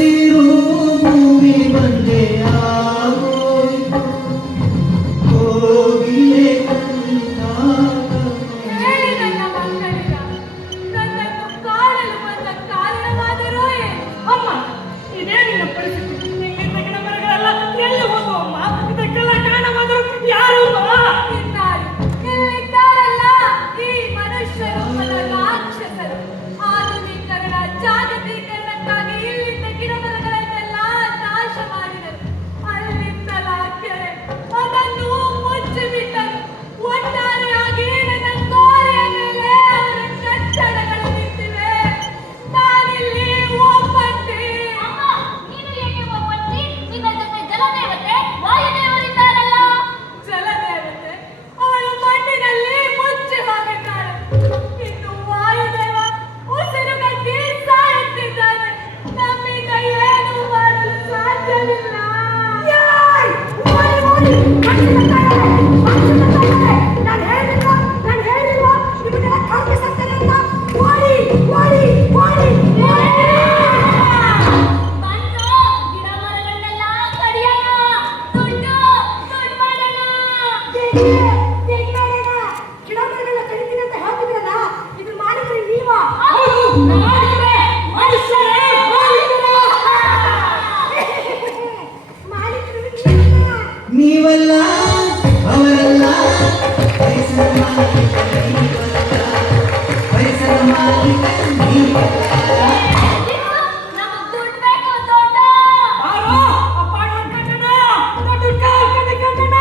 ಹಸಿರು ಭೂಮಿ ಬಂದೆ ಆಗೋಯ್ತು ಕೋಗಿಲೆ ಹೇಳಿ ನನ್ನ ಮಕ್ಕಳಿಗ ನನ್ನನ್ನು ಕಾಣಲು ಬಂದ ಕಾರಣವಾದರೂ ಏನು? ಅಮ್ಮ ಇದೇ ನಿನ್ನ ಪರಿಸ್ಥಿತಿ. ನಿನ್ನಿಂದ ಗಿಡ ಮರಗಳೆಲ್ಲ ಎಲ್ಲಿ ಹೋಗುವ ಅಮ್ಮ? ಇದಕ್ಕೆಲ್ಲ ಕಾರಣವಾದರೂ ಯಾರು ಅಮ್ಮ? ಇದ್ದಾರೆ, ಇಲ್ಲಿದ್ದಾರಲ್ಲ ಈ ಮನುಷ್ಯ ರೂಪದ ರಾಕ್ಷಸರು. ಆಧುನೀಕರಣ ಜಾಗತೀಕರಣಕ್ಕಾಗಿ ಇಲ್ಲಿಂದ ಗಿಡಮರಗಳನ್ನೆಲ್ಲ ನಾಶ ಮಾಡಿದರು. ಅಲ್ಲಿಂದಲ ಕೆರೆ ಅದನ್ನು ಮುಚ್ಚಿಬಿಟ್ಟರು. ಒಟ್ಟಾರೆಯಾಗಿ ನನ್ನ ಗೋರಿಯ ಮೇಲೆ ಅವರ ಕಟ್ಟಡಗಳು ನಿಂತಿವೆ. ನಾನಿಲ್ಲಿ ಒಬ್ಬಂಟಿ. ಅಮ್ಮ, ನೀನು ಏಕೆ ಒಬ್ಬಂಟಿ? ನಿನ್ನ ಜೊತೆ ಜಲದೇವತೆ ವಾಯುದೇವರಿದ್ದಾರಲ್ಲ. ಜಲದೇವತೆ ಅವಳು ಮಣ್ಣಿನಲ್ಲಿ ಮುಚ್ಚಿ ಹೋಗಿದ್ದಾಳೆ. ಇನ್ನು ವಾಯುದೇವ ಉಸಿರುಗಟ್ಟಿ ಸಾಯುತ್ತಿದ್ದಾನೆ. ನಮ್ಮಿಂದ ಏನು ಮಾಡಲು ಸಾಧ್ಯವಿಲ್ಲ. ಬಂದು ಗಿಡ ಮರಗಳನ್ನೆಲ್ಲ ಕಡಿಯೋಣ, ದುಡ್ಡು ಮಾಡೋಣ. ಹೌದು, ಮಾಡಿದ್ರೆ ಮನುಷ್ಯರೇ ಮಾಡಿದ್ರೆ. ನೀವಲ್ಲ ಅವರಲ್ಲ ಪರಿಸರ ಮಾಲೀಕ ನೀವಲ್ಲ ಪರಿಸರ ಮಾಲೀಕ ನೀವಲ್ಲ ನಮಗ್ ದುಡ್ಡು ಬೇಕು ದೊಡ್ಡ. ಬಾರೋ ಅಪ್ಪಾಯನ ಕಟ್ಟಡ, ದೊಡ್ಡ ಕಟ್ಟಡ.